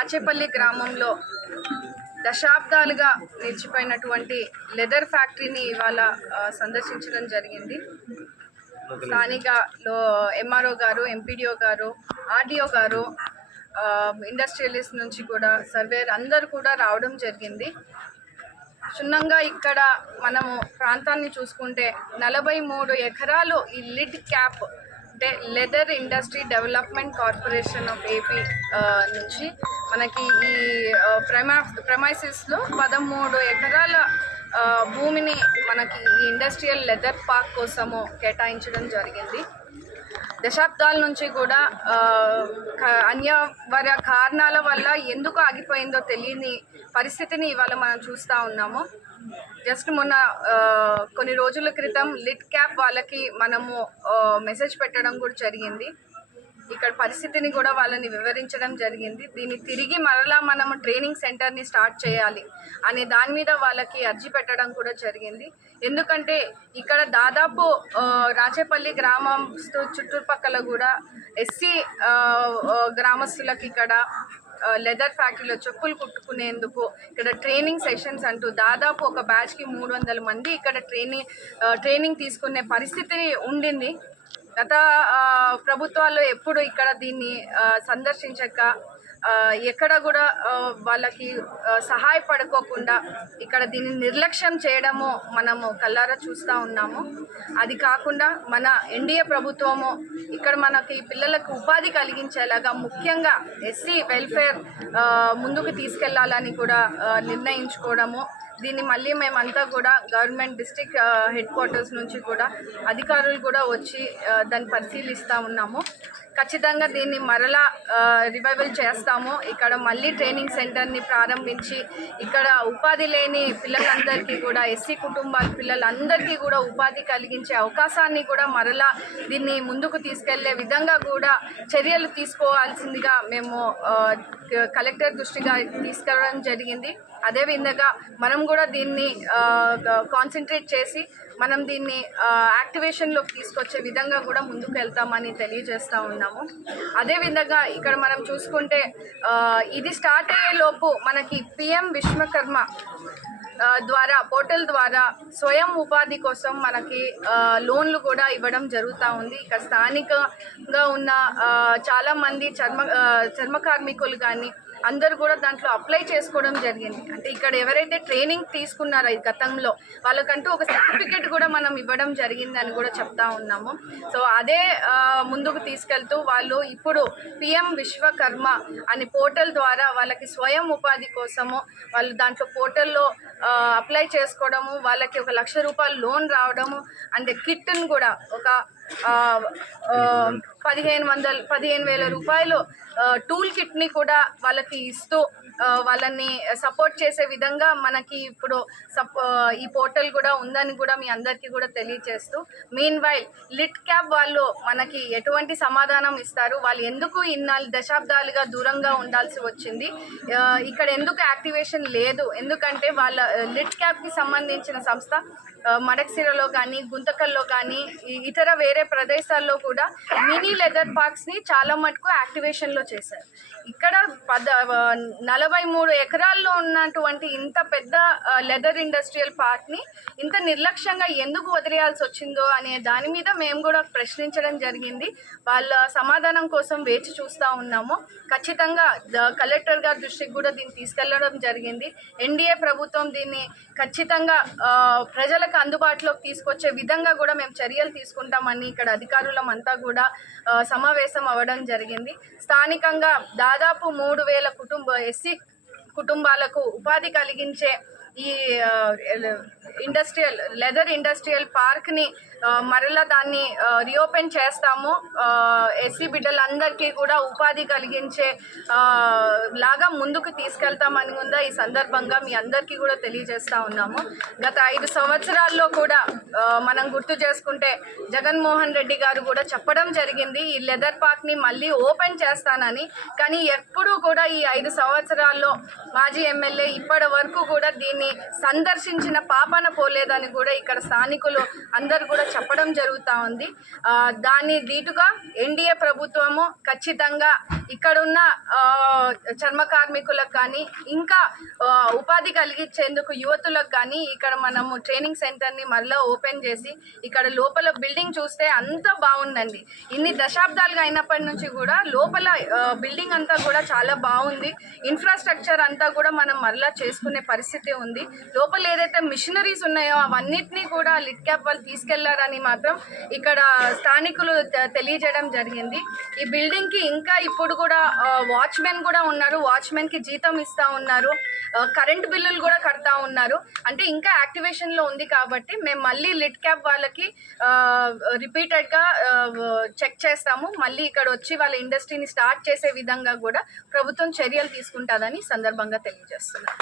రాచేపల్లి గ్రామంలో దశాబ్దాలుగా నిలిచిపోయినటువంటి లెదర్ ఫ్యాక్టరీని ఇవాళ సందర్శించడం జరిగింది. స్థానికలో ఎంఆర్ఓ గారు, ఎంపీడీఓ గారు, ఆర్డీఓ గారు, ఇండస్ట్రియలిస్ట్ నుంచి కూడా సర్వేర్ అందరూ కూడా రావడం జరిగింది. క్షుణ్ణంగా ఇక్కడ మనము ప్రాంతాన్ని చూసుకుంటే 43 ఎకరాలు ఈ లిడ్ క్యాప్ అంటే leather industry development corporation of AP నుంచి మనకి ఈ ప్రెమైసెస్లో 13 ఎకరాల భూమిని మనకి ఈ ఇండస్ట్రియల్ లెదర్ పార్క్ కోసము కేటాయించడం జరిగింది. దశాబ్దాల నుంచి కూడా అన్యవర కారణాల వల్ల ఎందుకు ఆగిపోయిందో తెలియని పరిస్థితిని ఇవాళ మనం చూస్తూ ఉన్నాము. జస్ట్ మొన్న కొన్ని రోజుల క్రితం లిడ్ క్యాప్ వాళ్ళకి మనము మెసేజ్ పెట్టడం కూడా జరిగింది. ఇక్కడ పరిస్థితిని కూడా వాళ్ళని వివరించడం జరిగింది. దీన్ని తిరిగి మరలా మనము ట్రైనింగ్ సెంటర్ని స్టార్ట్ చేయాలి అనే దాని మీద వాళ్ళకి అర్జీ పెట్టడం కూడా జరిగింది. ఎందుకంటే ఇక్కడ దాదాపు రాచేపల్లి గ్రామం చుట్టుపక్కల కూడా ఎస్సీ గ్రామస్తులకు ఇక్కడ లెదర్ ఫ్యాక్టరీలో చెప్పులు కుట్టుకునేందుకు ఇక్కడ ట్రైనింగ్ సెషన్స్ అంటూ దాదాపు ఒక బ్యాచ్కి 300 మంది ఇక్కడ ట్రైనింగ్ తీసుకునే పరిస్థితి ఉండింది. గత ప్రభుత్వాల్లో ఎప్పుడు ఇక్కడ దీన్ని సందర్శించక ఎక్కడ కూడా వాళ్ళకి సహాయపడుకోకుండా ఇక్కడ దీన్ని నిర్లక్ష్యం చేయడము మనము కళ్ళారా చూస్తూ ఉన్నాము. అది కాకుండా మన ఎన్డీఏ ప్రభుత్వము ఇక్కడ మనకి పిల్లలకు ఉపాధి కలిగించేలాగా ముఖ్యంగా ఎస్సీ వెల్ఫేర్ ముందుకు తీసుకెళ్లాలని కూడా నిర్ణయించుకోవడము. దీన్ని మళ్ళీ మేమంతా కూడా గవర్నమెంట్ డిస్ట్రిక్ట్ హెడ్ క్వార్టర్స్ నుంచి కూడా అధికారులు కూడా వచ్చి దాన్ని పరిశీలిస్తూ ఉన్నాము. ఖచ్చితంగా దీన్ని మరలా రివైవల్ చేస్తాము. ఇక్కడ మళ్ళీ ట్రైనింగ్ సెంటర్ని ప్రారంభించి ఇక్కడ ఉపాధి లేని పిల్లలందరికీ కూడా ఎస్సీ కుటుంబాల పిల్లలందరికీ కూడా ఉపాధి కలిగించే అవకాశాన్ని కూడా మరలా దీన్ని ముందుకు తీసుకెళ్లే విధంగా కూడా చర్యలు తీసుకోవాల్సిందిగా మేము కలెక్టర్ దృష్టిగా తీసుకెళ్ళడం జరిగింది. అదేవిధంగా మనం కూడా దీన్ని కాన్సన్ట్రేట్ చేసి మనం దీన్ని యాక్టివేషన్లోకి తీసుకొచ్చే విధంగా కూడా ముందుకు వెళ్తామని తెలియజేస్తూ ఉన్నాము. అదేవిధంగా ఇక్కడ మనం చూసుకుంటే ఇది స్టార్ట్ అయ్యేలోపు మనకి పిఎం విశ్వకర్మ ద్వారా పోర్టల్ ద్వారా స్వయం ఉపాధి కోసం మనకి లోన్లు కూడా ఇవ్వడం జరుగుతూ ఉంది. ఇక్కడ స్థానికంగా ఉన్న చాలామంది చర్మ కార్మికులు కానీ అందరూ కూడా దాంట్లో అప్లై చేసుకోవడం జరిగింది. అంటే ఇక్కడ ఎవరైతే ట్రైనింగ్ తీసుకున్నారో ఈ గతంలో వాళ్ళకంటూ ఒక సర్టిఫికేట్ కూడా మనం ఇవ్వడం జరిగిందని కూడా చెప్తా ఉన్నాము. సో అదే ముందుకు తీసుకెళ్తూ వాళ్ళు ఇప్పుడు పిఎం విశ్వకర్మ అనే పోర్టల్ ద్వారా వాళ్ళకి స్వయం ఉపాధి కోసము వాళ్ళు దాంట్లో పోర్టల్లో అప్లై చేసుకోవడము, వాళ్ళకి ఒక ₹1,00,000 లోన్ రావడము, అంటే కిట్ను కూడా ఒక 15,000 రూపాయలు టూల్ కిట్ని కూడా వాళ్ళకి ఇస్తూ వాళ్ళని సపోర్ట్ చేసే విధంగా మనకి ఇప్పుడు ఈ పోర్టల్ కూడా ఉందని కూడా మీ అందరికీ కూడా తెలియజేస్తూ, మీన్ వైల్ లిడ్ క్యాప్ వాళ్ళు మనకి ఎటువంటి సమాధానం ఇస్తారు, వాళ్ళు ఎందుకు ఇన్నాళ్ళు దశాబ్దాలుగా దూరంగా ఉండాల్సి వచ్చింది, ఇక్కడ ఎందుకు యాక్టివేషన్ లేదు, ఎందుకంటే వాళ్ళ లిడ్ క్యాప్కి సంబంధించిన సంస్థ మడక్సిరలో కానీ గుంతకల్లో కానీ ఇతర వేరే ప్రదేశాల్లో కూడా మినీ లెదర్ పార్క్స్ని చాలా మటుకు యాక్టివేషన్లో చేశారు. ఇక్కడ 43 ఎకరాల్లో ఉన్నటువంటి ఇంత పెద్ద లెదర్ ఇండస్ట్రియల్ పార్క్ని ఇంత నిర్లక్ష్యంగా ఎందుకు వదిలేయాల్సి వచ్చిందో అనే దాని మీద మేము కూడా ప్రశ్నించడం జరిగింది. వాళ్ళ సమాధానం కోసం వేచి చూస్తూ ఉన్నాము. ఖచ్చితంగా కలెక్టర్ గారి దృష్టికి కూడా దీన్ని తీసుకెళ్లడం జరిగింది. ఎన్డీఏ ప్రభుత్వం దీన్ని ఖచ్చితంగా ప్రజలకు అందుబాటులోకి తీసుకొచ్చే విధంగా కూడా మేము చర్యలు తీసుకుంటామని ఇక్కడ అధికారులమంతా కూడా సమావేశం అవ్వడం జరిగింది. స్థానికంగా దాదాపు 3,000 ఎస్సీ కుటుంబాలకు ఉపాధి కలిగించే ఈ లెదర్ ఇండస్ట్రియల్ పార్క్ని మరలా దాన్ని రీఓపెన్ చేస్తాము. ఎస్సీ బిడ్డలందరికీ కూడా ఉపాధి కలిగించే లాగా ముందుకు తీసుకెళ్తామని కూడా ఈ సందర్భంగా మీ అందరికీ కూడా తెలియజేస్తూ ఉన్నాము. గత 5 సంవత్సరాల్లో కూడా మనం గుర్తు చేసుకుంటే జగన్మోహన్ రెడ్డి గారు కూడా చెప్పడం జరిగింది ఈ లెదర్ పార్క్ని మళ్ళీ ఓపెన్ చేస్తానని. కానీ ఎప్పుడూ కూడా ఈ 5 సంవత్సరాల్లో మాజీ ఎమ్మెల్యే ఇప్పటి వరకు కూడా దీన్ని దాన్ని సందర్శించిన పాపాన పోలేదని కూడా ఇక్కడ స్థానికులు అందరు కూడా చెప్పడం జరుగుతూ ఉంది. దాని దీటుగా ఎన్డీఏ ప్రభుత్వము ఖచ్చితంగా ఇక్కడున్న చర్మ కార్మికులకు కానీ ఇంకా ఉపాధి కలిగించేందుకు యువతులకు కానీ ఇక్కడ మనము ట్రైనింగ్ సెంటర్ని మళ్ళీ ఓపెన్ చేసి ఇక్కడ లోపల బిల్డింగ్ చూస్తే అంత బాగుందండి. ఇన్ని దశాబ్దాలుగా అయినప్పటి నుంచి కూడా లోపల బిల్డింగ్ అంతా కూడా చాలా బాగుంది. ఇన్ఫ్రాస్ట్రక్చర్ అంతా కూడా మనం మరలా చేసుకునే పరిస్థితి ఉంది. లోపల ఏదైతే మిషనరీస్ ఉన్నాయో అవన్నిటినీ కూడా లిట్ క్యాప్ వాళ్ళు తీసుకెళ్లారని మాత్రం ఇక్కడ స్థానికులు తెలియజేయడం జరిగింది. ఈ బిల్డింగ్కి ఇంకా ఇప్పుడు కూడా వాచ్మెన్ కూడా ఉన్నారు, వాచ్మెన్కి జీతం ఇస్తూ ఉన్నారు, కరెంట్ బిల్లులు కూడా కడతా ఉన్నారు. అంటే ఇంకా యాక్టివేషన్లో ఉంది కాబట్టి మేము మళ్ళీ లిట్ క్యాప్ వాళ్ళకి రిపీటెడ్గా చెక్ చేస్తాము. మళ్ళీ ఇక్కడ వచ్చి వాళ్ళ ఇండస్ట్రీని స్టార్ట్ చేసే విధంగా కూడా ప్రభుత్వం చర్యలు తీసుకుంటుందని సందర్భంగా తెలియజేస్తున్నాం.